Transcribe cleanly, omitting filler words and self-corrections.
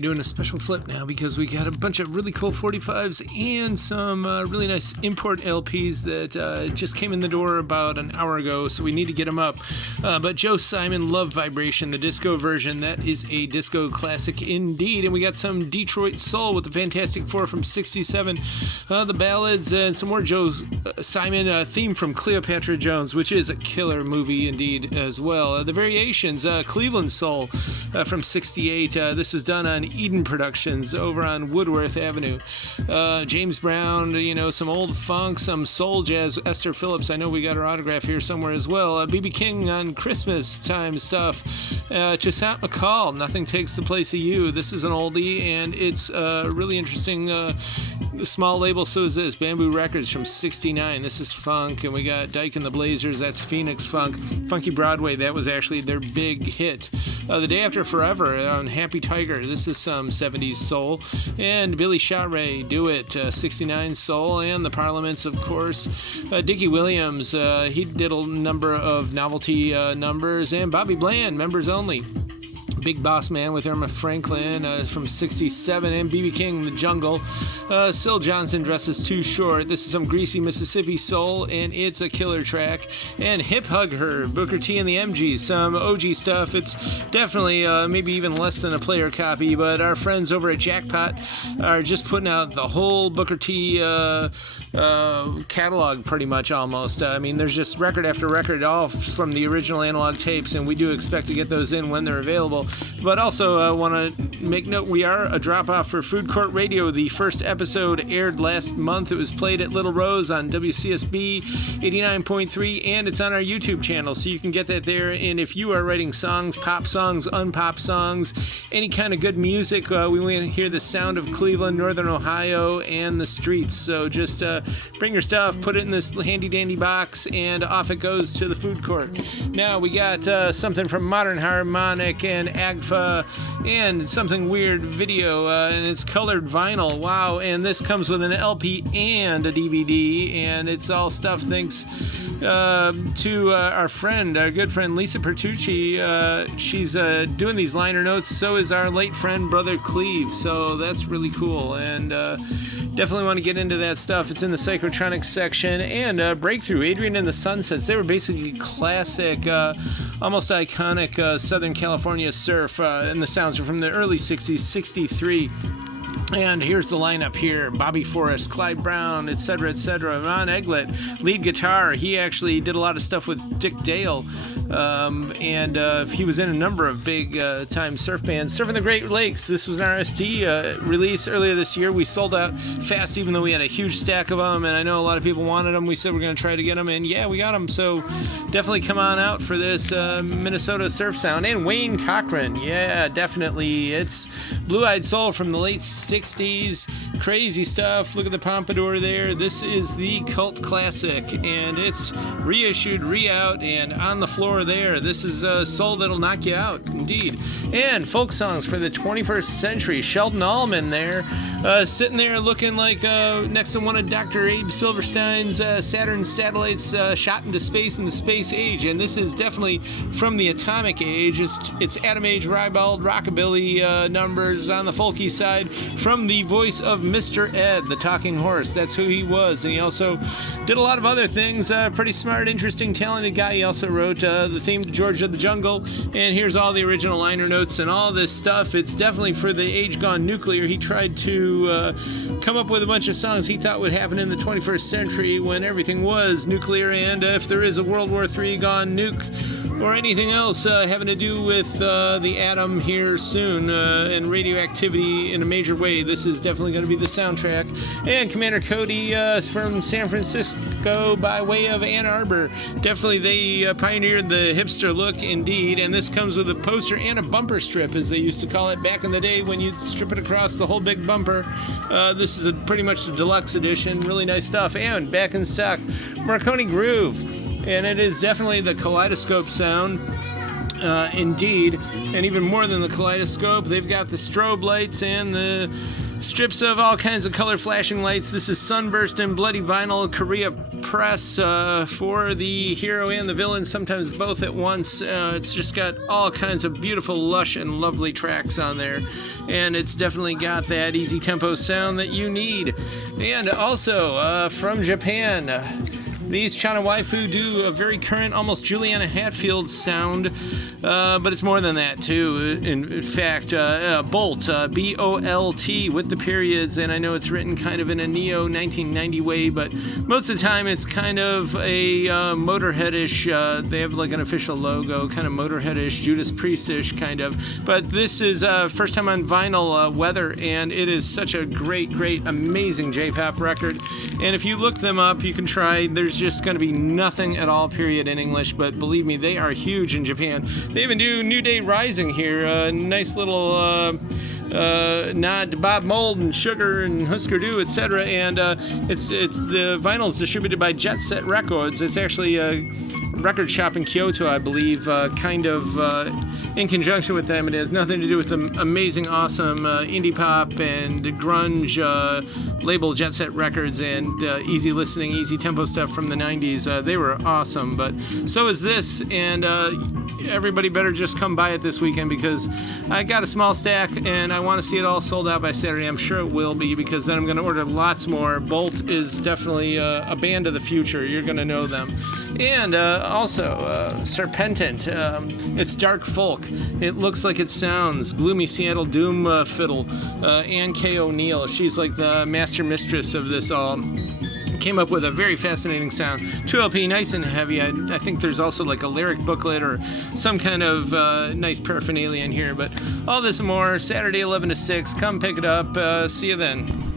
Doing a special flip now because we got a bunch of really cool 45s and some really nice import LPs that just came in the door about an hour ago, so we need to get them up. But Joe Simon, Love Vibration, the disco version, that is a disco classic indeed. And we got some Detroit Soul with the Fantastic Four from 67, the ballads, and some more Joe Simon theme from Cleopatra Jones, which is a killer movie indeed as well. The Variations, Cleveland Soul from 68. This was done on Eden Productions over on Woodworth Avenue. James Brown, some old funk, some soul jazz. Esther Phillips, I know we got her autograph here somewhere as well. B.B. King on Christmas time stuff. Chisant McCall, Nothing Takes the Place of You. This is an oldie, and it's really interesting. Small label, so is this. Bamboo Records from 69. This is funk, and we got Dyke and the Blazers. That's Phoenix Funk. Funky Broadway, that was actually their big hit. The Day After Forever on Happy Tiger. This is some 70s soul. And Billy Shawray, Do It, 69 soul. And the Parliaments, of course. Dickie Williams, he did a number of novelty numbers. And Bobby Bland, members only. Big Boss Man with Irma Franklin from 67, and B.B. King, The Jungle. Syl Johnson, Dresses Too Short. This is some greasy Mississippi soul, and it's a killer track. And Hip Hug Her, Booker T and the MGs, some OG stuff. It's definitely maybe even less than a player copy, but our friends over at Jackpot are just putting out the whole Booker T catalog pretty much almost. I mean, there's just record after record, all from the original analog tapes, and we do expect to get those in when they're available. But also want to make note, we are a drop-off for Food Court Radio. The first episode aired last month. It was played at Little Rose on WCSB 89.3, and it's on our YouTube channel, so you can get that there. And if you are writing songs, pop songs, unpop songs, any kind of good music, we want to hear the sound of Cleveland, Northern Ohio, and the streets. So just bring your stuff, put it in this handy-dandy box, and off it goes to the food court. Now we got something from Modern Harmonic and AGFA, and something weird video, and it's colored vinyl. Wow. And this comes with an LP and a DVD, and it's all stuff thanks to our good friend Lisa Pertucci. She's doing these liner notes. So is our late friend Brother Cleve, so that's really cool, and definitely want to get into that stuff. It's in the Psychotronics section. And Breakthrough, Adrian and the Sunsets. They were basically classic, almost iconic Southern California surf, and the sounds are from the early 60s, 63. And here's the lineup here: Bobby Forrest, Clyde Brown, etc., etc. Ron Eglett, lead guitar. He actually did a lot of stuff with Dick Dale, and he was in a number of big-time surf bands. Surfing the Great Lakes. This was an RSD release earlier this year. We sold out fast, even though we had a huge stack of them, and I know a lot of people wanted them. We said we're going to try to get them, and yeah, we got them. So definitely come on out for this Minnesota surf sound. And Wayne Cochran, yeah, definitely. It's Blue-Eyed Soul from the late 60s. Crazy stuff. Look at the pompadour there. This is the cult classic, and it's reissued, re-out, and on the floor there. This is soul that'll knock you out, indeed. And folk songs for the 21st century. Sheldon Allman there, sitting there looking like next to one of Dr. Abe Silverstein's Saturn satellites shot into space in the space age. And this is definitely from the atomic age. It's Atom Age Ribald rockabilly numbers on the folky side, from the voice of Mr. Ed, the talking horse. That's who he was. And he also did a lot of other things. Pretty smart, interesting, talented guy. He also wrote the theme to George of the Jungle. And here's all the original liner notes and all this stuff. It's definitely for the age gone nuclear. He tried to come up with a bunch of songs he thought would happen in the 21st century when everything was nuclear. And if there is a World War III gone nuke, or anything else having to do with the atom here soon, and radioactivity in a major way, this is definitely going to be the soundtrack. And Commander Cody from San Francisco by way of Ann Arbor. Definitely they pioneered the hipster look indeed, and this comes with a poster and a bumper strip, as they used to call it back in the day, when you'd strip it across the whole big bumper. This is pretty much the deluxe edition. Really nice stuff. And back in stock, Marconi Groove. And it is definitely the kaleidoscope sound, indeed. And even more than the kaleidoscope, they've got the strobe lights and the Strips of all kinds of color flashing lights. This is Sunburst and Bloody Vinyl Korea Press for the hero and the villain, sometimes both at once. It's just got all kinds of beautiful, lush, and lovely tracks on there. And it's definitely got that easy tempo sound that you need. And also from Japan, these Chana Waifu do a very current, almost Juliana Hatfield sound, but it's more than that too. In fact, b.o.l.t, B-O-L-T with the periods, and I know it's written kind of in a neo 1990 way, but most of the time it's kind of a Motorhead-ish. They have like an official logo, kind of Motorhead-ish, Judas Priest-ish kind of. But this is first time on vinyl, Weather, and it is such a great, amazing J-pop record. And if you look them up, you can try. There's just going to be nothing at all, period, in English, but believe me, they are huge in Japan. They even do New Day Rising here, a nice little nod to Bob Mould and Sugar and Husker Du, etc. And it's the vinyl's distributed by Jet Set Records. It's actually a record shop in Kyoto, I believe, kind of in conjunction with them. It has nothing to do with the amazing, awesome indie pop and grunge label Jet Set Records and easy listening, easy tempo stuff from the 90s. They were awesome, but so is this, and everybody better just come by it this weekend because I got a small stack and I want to see it all sold out by Saturday. I'm sure it will be, because then I'm going to order lots more. b.o.l.t is definitely a band of the future. You're going to know them. And also Serpentant. It's dark folk. It looks like it sounds. Gloomy Seattle Doom fiddle. Ann K. O'Neill. She's like the master mistress of this all. Came up with a very fascinating sound. 2LP, nice and heavy. I think there's also like a lyric booklet or some kind of nice paraphernalia in here. But all this and more, Saturday 11 to 6. Come pick it up. See you then.